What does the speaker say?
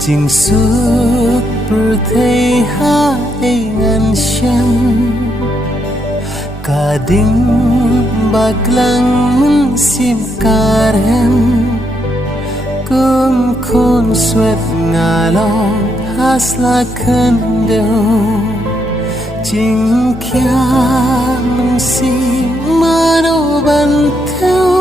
Chinh suốt bờ thấy ha ai ngàn xem cả đinh bạc lăng mun sim karem kum khôn suốt ngà long hasla khan đều Chinh kia mun sim mano ban theo